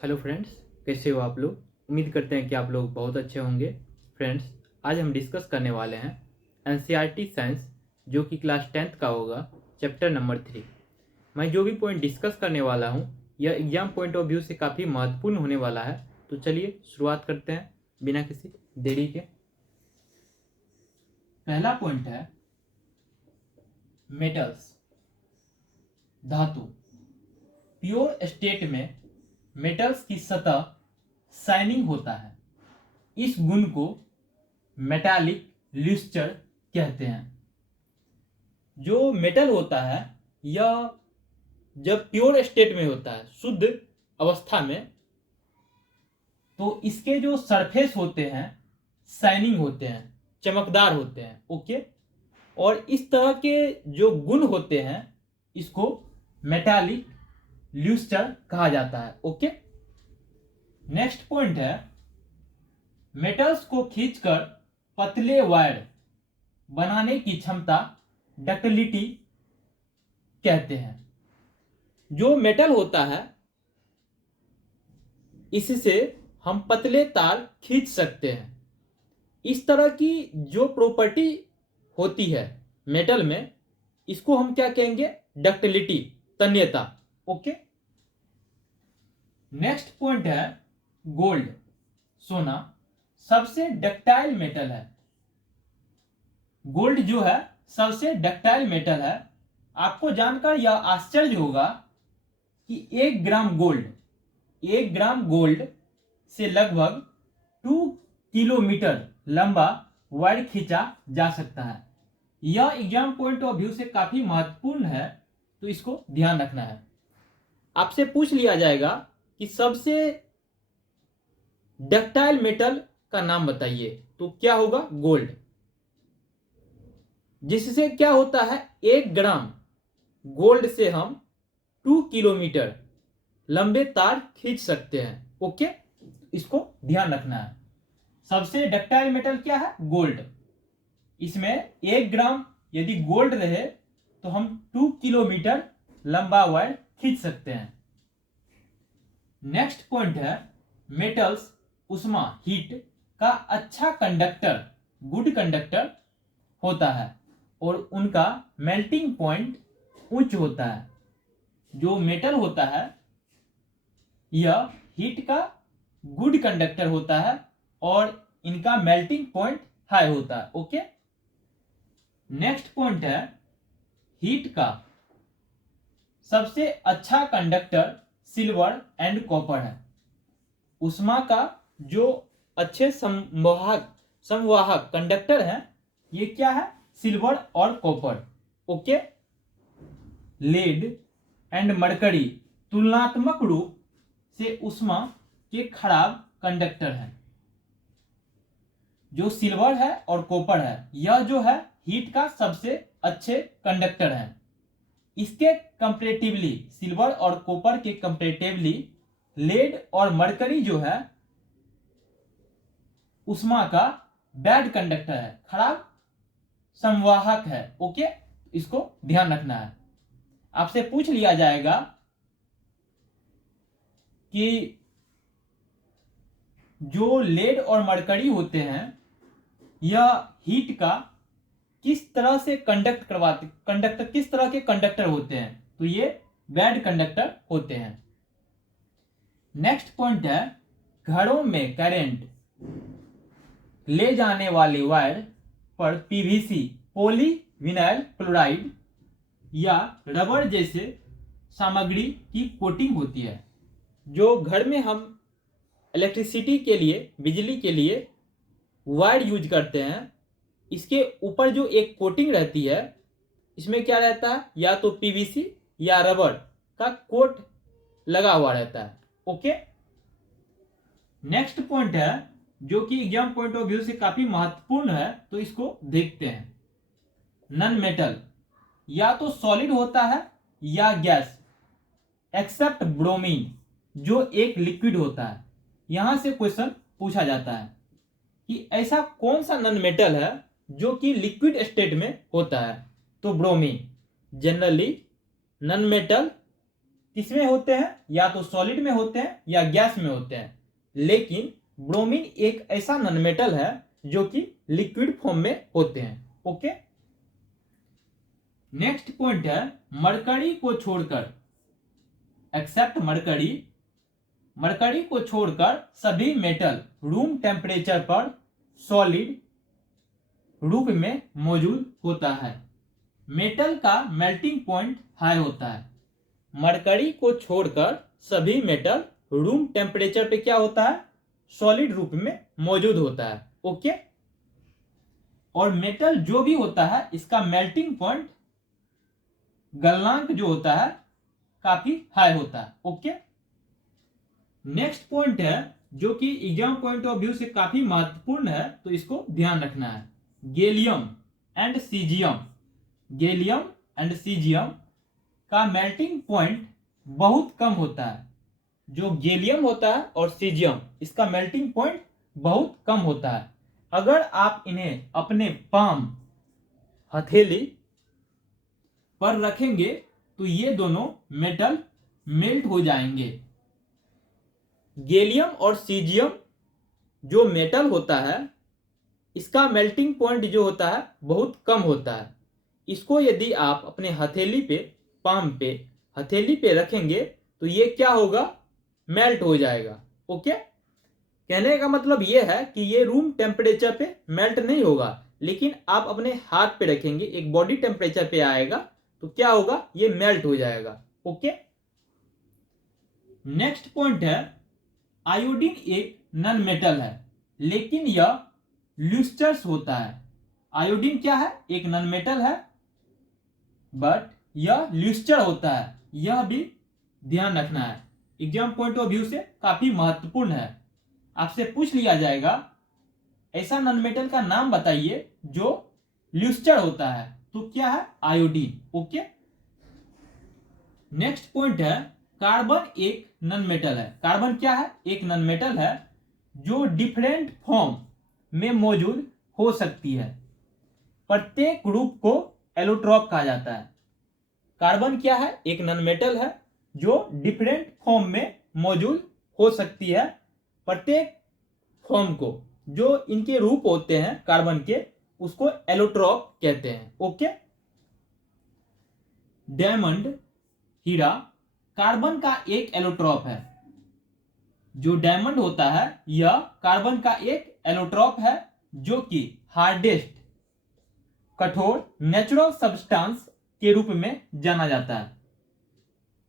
Hello friends, कैसे हो आप लोग। उम्मीद करते हैं कि आप लोग बहुत अच्छे होंगे। फ्रेंड्स, आज हम डिस्कस करने वाले हैं एनसीईआरटी साइंस, जो कि क्लास 10th का होगा, चैप्टर नंबर 3। मैं जो भी पॉइंट डिस्कस करने वाला हूं, यह एग्जाम पॉइंट ऑफ व्यू से काफ़ी महत्वपूर्ण होने वाला है। तो चलिए शुरुआत करते हैं बिना किसी देरी के। पहला पॉइंट है मेटल्स, धातु। प्योर स्टेट में मेटल्स की सतह शाइनिंग होता है। इस गुण को मेटालिक लुस्टर कहते हैं। जो मेटल होता है, यह जब प्योर स्टेट में होता है, शुद्ध अवस्था में, तो इसके जो सरफेस होते हैं शाइनिंग होते हैं, चमकदार होते हैं। ओके, और इस तरह के जो गुण होते हैं, इसको मेटालिक लुस्टर कहा जाता है। ओके, नेक्स्ट पॉइंट है मेटल्स को खींचकर पतले वायर बनाने की क्षमता डक्टिलिटी कहते हैं। जो मेटल होता है, इससे हम पतले तार खींच सकते हैं। इस तरह की जो प्रॉपर्टी होती है मेटल में, इसको हम क्या कहेंगे? डक्टिलिटी, तन्यता। ओके, नेक्स्ट पॉइंट है गोल्ड, सोना सबसे डक्टाइल मेटल है। गोल्ड जो है सबसे डक्टाइल मेटल है। आपको जानकर यह आश्चर्य होगा कि 1 ग्राम गोल्ड से लगभग 2 किलोमीटर लंबा वायर खींचा जा सकता है। यह एग्जाम पॉइंट ऑफ व्यू से काफी महत्वपूर्ण है, तो इसको ध्यान रखना है। आपसे पूछ लिया जाएगा कि सबसे डक्टाइल मेटल का नाम बताइए, तो क्या होगा? गोल्ड। जिससे क्या होता है, 1 ग्राम गोल्ड से हम 2 किलोमीटर लंबे तार खींच सकते हैं। ओके, इसको ध्यान रखना है। सबसे डक्टाइल मेटल क्या है? गोल्ड। इसमें 1 ग्राम यदि गोल्ड रहे तो हम 2 किलोमीटर लंबा वायर खींच सकते हैं। नेक्स्ट पॉइंट है मेटल्स उष्मा, हीट का अच्छा कंडक्टर, गुड कंडक्टर होता है और उनका मेल्टिंग पॉइंट उच्च होता है। जो मेटल होता है, यह हीट का गुड कंडक्टर होता है और इनका मेल्टिंग पॉइंट हाई होता है। ओके, नेक्स्ट पॉइंट है हीट का सबसे अच्छा कंडक्टर सिल्वर एंड कॉपर है। उष्मा का जो अच्छे संवाहक कंडक्टर है, ये क्या है? सिल्वर और copper. Okay, lead and mercury तुलनात्मक रूप से उष्मा के खराब कंडक्टर हैं। जो सिल्वर है और कॉपर है, यह जो है हीट का सबसे अच्छे कंडक्टर है। इसके कंपैरेटिवली, सिल्वर और कॉपर के कंपैरेटिवली, लेड और मरकरी जो है उष्मा का बैड कंडक्टर है, खराब संवाहक है। ओके, इसको ध्यान रखना है। आपसे पूछ लिया जाएगा कि जो लेड और मरकरी होते हैं, यह हीट का किस तरह से कंडक्टर किस तरह के कंडक्टर होते हैं? तो ये बैड कंडक्टर होते हैं। नेक्स्ट पॉइंट है घरों में करंट ले जाने वाले वायर पर पीवीसी, पॉलीविनाइल क्लोराइड या रबर जैसे सामग्री की कोटिंग होती है। जो घर में हम इलेक्ट्रिसिटी के लिए, बिजली के लिए वायर यूज करते हैं, इसके ऊपर जो एक कोटिंग रहती है, इसमें क्या रहता है? या तो पीवीसी या रबर का कोट लगा हुआ रहता है। ओके, नेक्स्ट पॉइंट है जो कि एग्जाम पॉइंट ऑफ व्यू से काफी महत्वपूर्ण है, तो इसको देखते हैं। नन मेटल या तो सॉलिड होता है या गैस, एक्सेप्ट ब्रोमीन जो एक लिक्विड होता है। यहां से क्वेश्चन पूछा जाता है कि ऐसा कौन सा नन मेटल है जो कि लिक्विड स्टेट में होता है? तो ब्रोमीन। जनरली नन मेटल किसमें होते हैं, या तो सॉलिड में होते हैं या गैस में होते हैं, लेकिन ब्रोमीन एक ऐसा नॉन मेटल है जो कि लिक्विड फॉर्म में होते हैं। ओके, नेक्स्ट पॉइंट है मरकरी को छोड़कर, एक्सेप्ट मरकरी, मरकरी को छोड़कर सभी मेटल रूम टेम्परेचर पर सॉलिड रूप में मौजूद होता है। मेटल का मेल्टिंग पॉइंट हाई होता है। मरकरी को छोड़कर सभी मेटल रूम टेम्परेचर पे क्या होता है, सॉलिड रूप में मौजूद होता है। ओके, और मेटल जो भी होता है इसका मेल्टिंग पॉइंट, गलनांक जो होता है काफी हाई होता है। ओके, नेक्स्ट पॉइंट है जो कि एग्जाम पॉइंट ऑफ व्यू से काफी महत्वपूर्ण है, तो इसको ध्यान रखना है। Gallium and caesium, gallium and caesium का मेल्टिंग पॉइंट बहुत कम होता है। जो गैलियम होता है और सीजियम, इसका मेल्टिंग पॉइंट बहुत कम होता है। अगर आप इन्हें अपने पाम, हथेली पर रखेंगे तो ये दोनों मेटल मेल्ट हो जाएंगे। गैलियम और सीजियम जो मेटल होता है इसका मेल्टिंग पॉइंट जो होता है बहुत कम होता है। इसको यदि आप अपने हथेली पे, पाम पे, हथेली पे रखेंगे तो ये क्या होगा, मेल्ट हो जाएगा। ओके, कहने का मतलब ये है कि ये रूम टेम्परेचर पे मेल्ट नहीं होगा, लेकिन आप अपने हाथ पे रखेंगे, एक बॉडी टेम्परेचर पे आएगा तो क्या होगा, ये मेल्ट हो जाएगा। ओके, नेक्स्ट पॉइंट है आयोडीन एक नॉन मेटल है लेकिन यह ल्यूस्टर्स होता है। आयोडीन क्या है, एक नॉन मेटल है बट यह ल्यूस्टर होता है। यह भी ध्यान रखना है, एग्जाम पॉइंट ऑफ व्यू से काफी महत्वपूर्ण है। आपसे पूछ लिया जाएगा ऐसा नॉन मेटल का नाम बताइए जो ल्यूस्टर होता है, तो क्या है, आयोडीन। ओके, नेक्स्ट पॉइंट है कार्बन एक नॉन मेटल है। कार्बन क्या है, एक नॉन मेटल है जो डिफरेंट फॉर्म में मौजूद हो सकती है। प्रत्येक ग्रुप को एलोट्रॉप कहा जाता है। कार्बन क्या है, एक नॉन मेटल है जो डिफरेंट फॉर्म में मौजूद हो सकती है। प्रत्येक फॉर्म को, जो इनके रूप होते हैं कार्बन के, उसको एलोट्रॉप कहते हैं। ओके, डायमंड, हीरा कार्बन का एक एलोट्रॉप है। जो डायमंड होता है यह कार्बन का एक एलोट्रॉप है जो कि हार्डेस्ट, कठोर नेचुरल सब्सटेंस के रूप में जाना जाता है।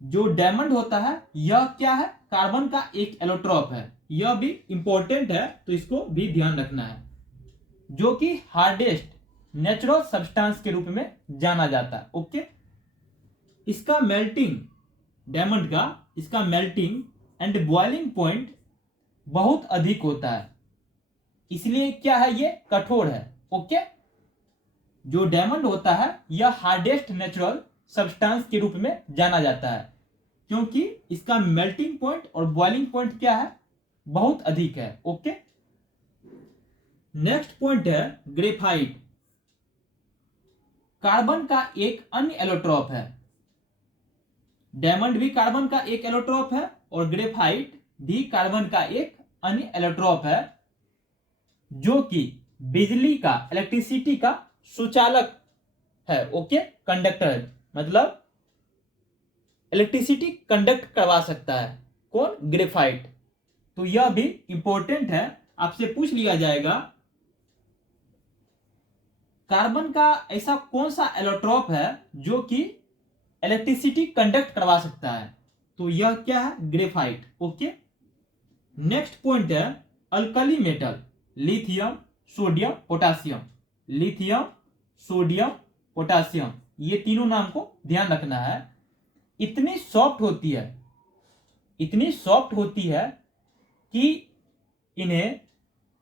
जो डायमंड होता है यह क्या है, कार्बन का एक एलोट्रॉप है। यह भी इंपॉर्टेंट है तो इसको भी ध्यान रखना है। जो कि हार्डेस्ट नेचुरल सब्सटेंस के रूप में जाना जाता है। ओके, इसका मेल्टिंग, डायमंड का इसका मेल्टिंग एंड बॉइलिंग पॉइंट बहुत अधिक होता है, इसलिए क्या है, ये कठोर है। ओके, जो डायमंड होता है यह हार्डेस्ट नेचुरल सब्सटेंस के रूप में जाना जाता है क्योंकि इसका मेल्टिंग पॉइंट और बॉइलिंग पॉइंट क्या है, बहुत अधिक है। ओके, नेक्स्ट पॉइंट है ग्रेफाइट। कार्बन का एक अन्य एलोट्रॉप है। डायमंड भी कार्बन का एक एलोट्रॉप है और ग्रेफाइट भी कार्बन का एक अन्य एलोट्रॉप है जो कि बिजली का, इलेक्ट्रिसिटी का सुचालक है। ओके, कंडक्टर है, मतलब इलेक्ट्रिसिटी कंडक्ट करवा सकता है। कौन, ग्रेफाइट। तो यह भी इंपॉर्टेंट है, आपसे पूछ लिया जाएगा कार्बन का ऐसा कौन सा एलोट्रॉप है जो कि इलेक्ट्रिसिटी कंडक्ट करवा सकता है, तो यह क्या है, ग्रेफाइट। ओके, नेक्स्ट पॉइंट है alkali metal, lithium, sodium, potassium. Lithium, sodium, potassium, ये तीनों नाम को ध्यान रखना है। इतनी सॉफ्ट होती है, इतनी सॉफ्ट होती है कि इन्हें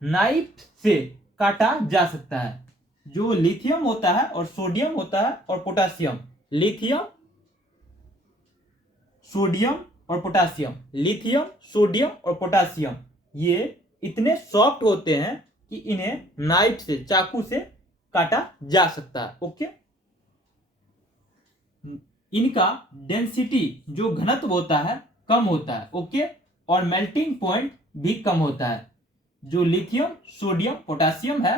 नाइफ से काटा जा सकता है। जो लिथियम होता है और सोडियम होता है और पोटासियम, लिथियम, सोडियम और पोटासियम, लिथियम, सोडियम और पोटासियम, ये इतने सॉफ्ट होते हैं कि इन्हें नाइफ से, चाकू से काटा जा सकता है। ओके, इनका डेंसिटी जो घनत्व होता है कम होता है, ओके, और मेल्टिंग पॉइंट भी कम होता है। जो लिथियम सोडियम पोटेशियम है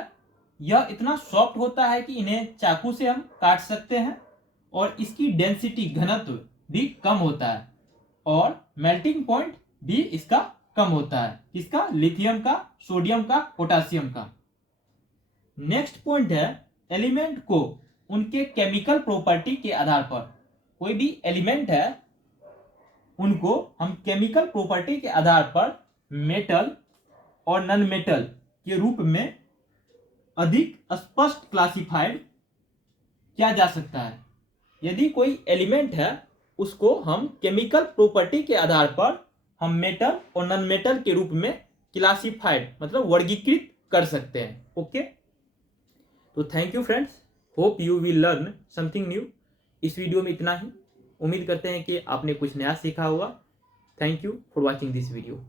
यह इतना सॉफ्ट होता है कि इन्हें चाकू से हम काट सकते हैं, और इसकी डेंसिटी घनत्व भी कम होता है, और मेल्टिंग पॉइंट भी इसका कम होता है। इसका लिथियम का, सोडियम का, पोटेशियम का। नेक्स्ट पॉइंट है एलिमेंट को उनके केमिकल प्रॉपर्टी के आधार पर, कोई भी एलिमेंट है उनको हम केमिकल प्रॉपर्टी के आधार पर मेटल और नॉन मेटल के रूप में अधिक स्पष्ट क्लासिफाइड किया जा सकता है। यदि कोई एलिमेंट है उसको हम केमिकल प्रॉपर्टी के आधार पर हम मेटल और नॉन मेटल के रूप में क्लासिफाइड मतलब वर्गीकृत कर सकते हैं, ओके। तो thank you friends, hope you will learn something new. इस वीडियो में इतना ही। उम्मीद करते हैं कि आपने कुछ नया सीखा होगा। Thank you for watching this video.